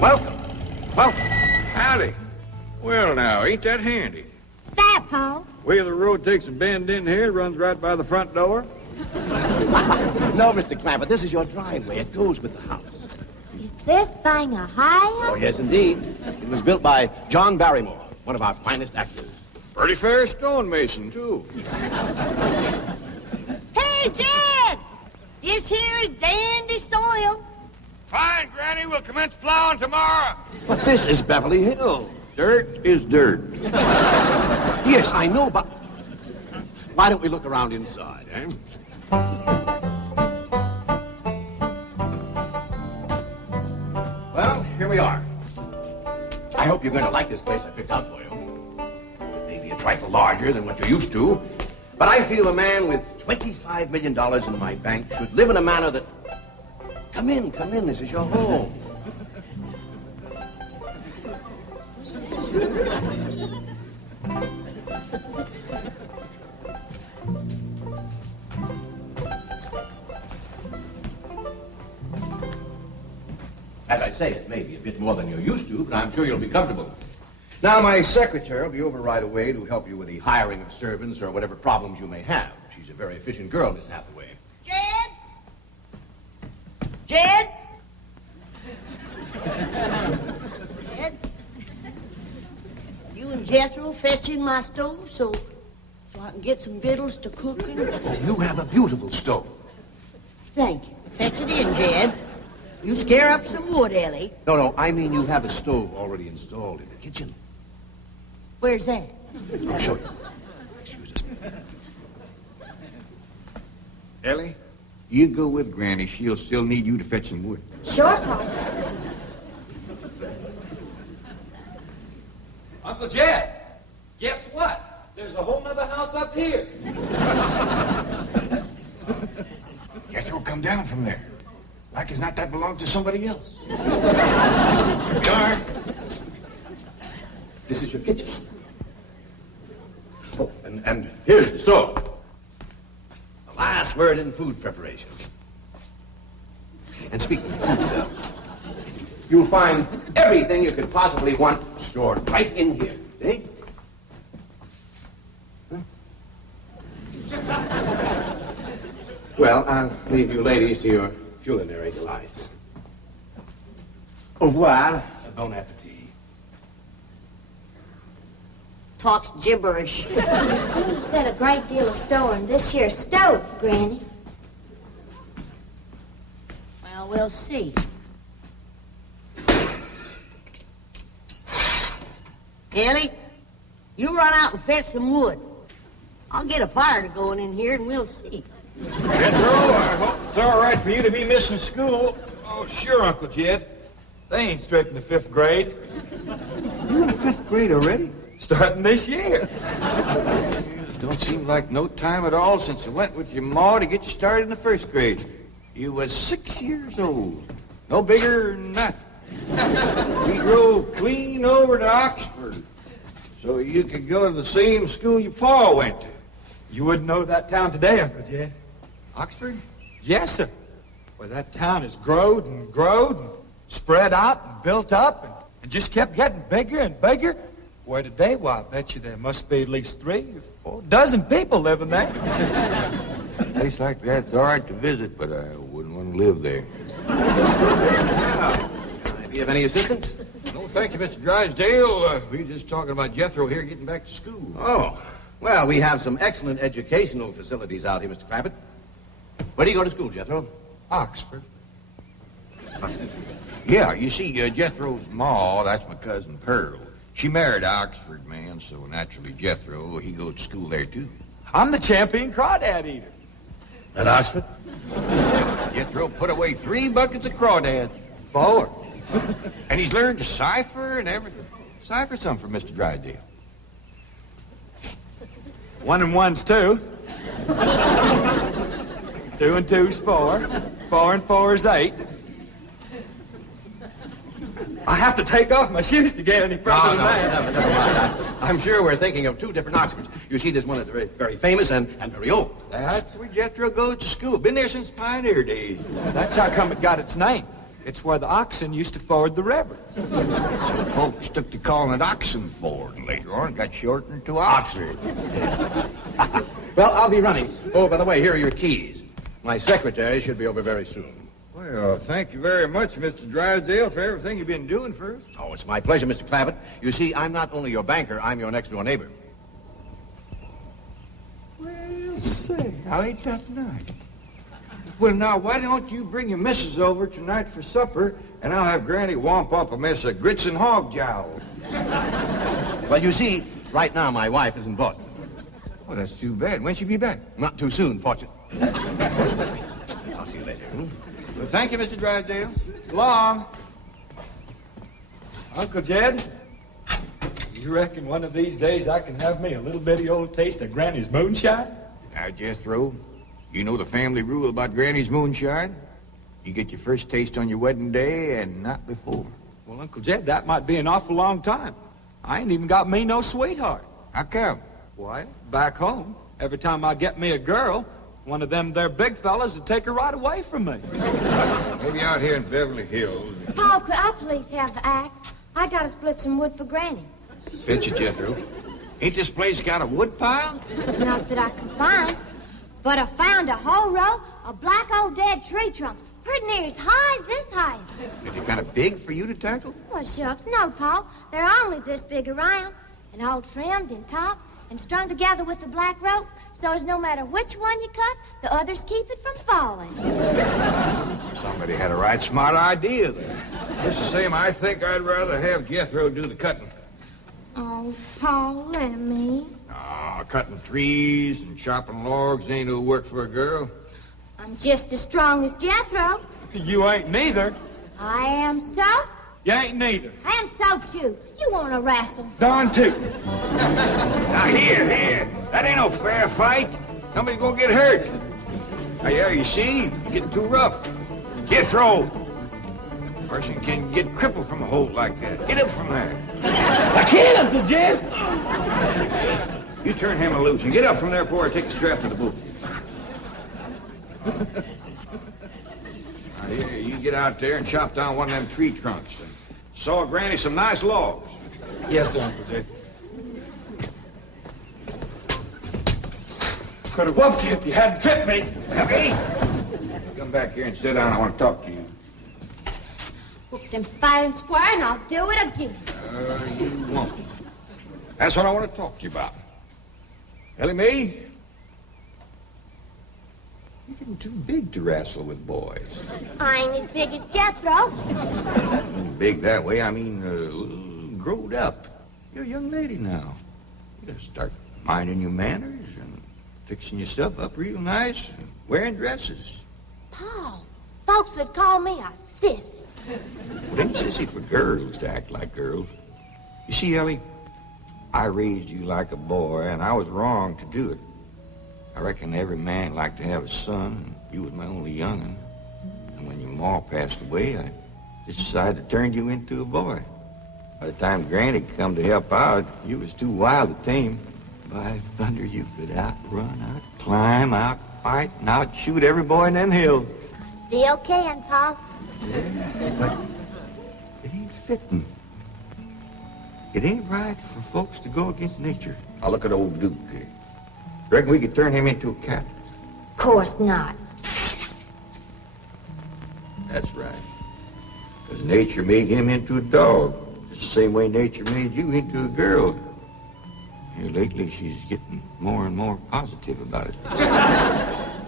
Welcome. Welcome. Howdy. Well, now, ain't that handy? That, Paul? Way the road takes a bend in here, runs right by the front door. No, Mr. Clampett, this is your driveway. It goes with the house. Is this thing a Oh, house? yes, indeed. It was built by John Barrymore, one of our finest actors. Pretty fair stonemason, too. Hey, Jed! This here is dandy soil. Fine, Granny. We'll commence plowing tomorrow. But this is Beverly Hills. Dirt is dirt. Yes, I know, but why don't we look around inside, eh? Well, here we are. I hope you're going to like this place I picked out for you. It may be a trifle larger than what you're used to, but I feel a man with $25 million in my bank should live in a manner that... Come in, this is your home. As I say, it may be a bit more than you're used to, but I'm sure you'll be comfortable. Now, my secretary will be over right away to help you with the hiring of servants or whatever problems you may have. She's a very efficient girl, Miss Hathaway. Jed? Jed? Jed? You and Jethro fetching my stove so I can get some victuals to cooking? Oh, you have a beautiful stove. Thank you. Fetch it in, Jed. You scare up some wood, Ellie. No, I mean you have a stove already installed in the kitchen. Where's that? I'll show you. Excuse us. Ellie, you go with Granny. She'll still need you to fetch some wood. Sure, Paul. Uncle Jed, guess what? There's a whole nother house up here. Jethro, come down from there. Like as not that belongs to somebody else. Darn. This is your kitchen. Oh, and here's the stove. The last word in food preparation. And speaking of food, you'll find everything you could possibly want stored right in here. Eh? Huh? Well, I'll leave you ladies to your culinary delights. Au revoir. Bon appetit. Talks gibberish. You seem to set a great deal of store in this here stove, Granny. Well, we'll see. Ellie, you run out and fetch some wood. I'll get a fire to going in here and we'll see. Jethro, I hope it's all right for you to be missing school. Oh, sure, Uncle Jed. They ain't strict in the 5th grade. You in the 5th grade already? Starting this year. Don't seem like no time at all since I went with your ma to get you started in the 1st grade. You was 6 years old. No bigger than that. We drove clean over to Oxford so you could go to the same school your pa went to. You wouldn't know that town today, Uncle Jed. Oxford? Yes, sir. Well, that town has growed and spread out and built up and just kept getting bigger and bigger. Where today, why, I bet you there must be at least 3 or 4 dozen people living there. A place like that's all right to visit, but I wouldn't want to live there. Do you have any assistance? No, thank you, Mr. Drysdale. We were just talking about Jethro here getting back to school. Oh, well, we have some excellent educational facilities out here, Mr. Clampett. Where do you go to school, Jethro? Oxford. Yeah, you see, Jethro's ma, that's my cousin Pearl. She married an Oxford man, so naturally Jethro, he goes to school there, too. I'm the champion crawdad eater. At Oxford? Jethro put away 3 buckets of crawdads. 4. And he's learned to cipher and everything. Cipher some for Mr. Drysdale. 1 and 1's 2. 2 and 2's 4. 4 and 4's 8. I have to take off my shoes to get any further than that. Never mind. I'm sure we're thinking of 2 different Oxfords. You see, there's one that's very, very famous and very old. That's where Jethro goes to school. Been there since pioneer days. That's how come it got its name. It's where the oxen used to ford the river. So folks took to calling it Oxen Ford, and later on got shortened to Oxford. Well, I'll be running. Oh, by the way, here are your keys. My secretary should be over very soon. Well, thank you very much, Mr. Drysdale, for everything you've been doing for us. Oh, it's my pleasure, Mr. Clampett. You see, I'm not only your banker, I'm your next-door neighbor. Well, say, how ain't that nice? Well, now, why don't you bring your missus over tonight for supper, and I'll have Granny womp up a mess of grits and hog jowl. Well, you see, right now my wife is in Boston. Well, that's too bad. When'll she be back? Not too soon, fortunately. I'll see you later. Well, thank you, Mr. Drysdale. Long. Uncle Jed, you reckon one of these days I can have me a little bitty old taste of Granny's moonshine? Now, Jethro, you know the family rule about Granny's moonshine? You get your first taste on your wedding day and not before. Well, Uncle Jed, that might be an awful long time. I ain't even got me no sweetheart. How come? Why, back home, every time I get me a girl, one of them there big fellas would take her right away from me. Maybe out here in Beverly Hills. Paul, could I please have the axe? I gotta split some wood for Granny. Bet you, Jethro. Ain't this place got a wood pile? Not that I can find. But I found a whole row of black old dead tree trunks, pretty near as high as this height. Is it kind of big for you to tackle? Well, shucks, no, Paul. They're only this big around, and all trimmed and topped and strung together with a black rope, so as no matter which one you cut, the others keep it from falling. Somebody had a right smart idea there. Just the same, I think I'd rather have Jethro do the cutting. Oh, Paul, let me. Cutting trees and chopping logs ain't no work for a girl. I'm just as strong as Jethro. You ain't neither. I am so. You ain't neither. I am so, too. You want to wrestle? Darn too. Now, here. That ain't no fair fight. Somebody's gonna get hurt. Now, yeah, you see? You're getting too rough. Jethro. A person can get crippled from a hold like that. Get up from there. I can't, Uncle Jed. You turn him loose and get up from there before I take the strap to the boot. Now, here, you get out there and chop down one of them tree trunks and saw Granny some nice logs. Yes, sir, Uncle Jed. Could have whooped you if you hadn't tripped me. Heavy? Come back here and sit down. I want to talk to you. Whoop them fair and square, and I'll do it again. You won't. That's what I want to talk to you about. Ellie Mae, you're getting too big to wrestle with boys. I ain't as big as Jethro. Big that way, I mean, growed up. You're a young lady now. You gotta start minding your manners and fixing yourself up real nice and wearing dresses. Paul, folks would call me a sissy. It ain't sissy for girls to act like girls. You see, Ellie, I raised you like a boy, and I was wrong to do it. I reckon every man liked to have a son, and you was my only young'un. And when your ma passed away, I just decided to turn you into a boy. By the time Granny come to help out, you was too wild to tame. By thunder, you could outrun, out-climb, out-fight, and out-shoot every boy in them hills. I still can, Paul. Yeah, but it ain't fitting. It ain't right for folks to go against nature. Now look at old Duke here. Reckon we could turn him into a cat? Of course not. That's right. Because nature made him into a dog. It's the same way nature made you into a girl. Here lately, she's getting more and more positive about it.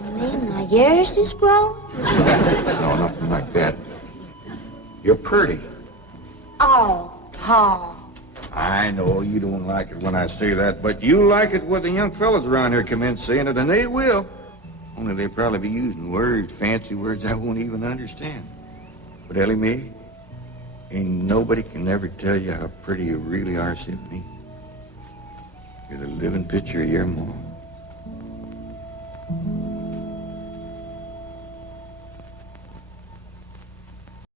You mean my years has grown? No, nothing like that. You're pretty. Oh, Paul. I know you don't like it when I say that, but you like it when the young fellas around here come in saying it, and they will. Only they'll probably be using words, fancy words I won't even understand. But Ellie Mae, ain't nobody can ever tell you how pretty you really are, Symphony. You're the living picture of your mom.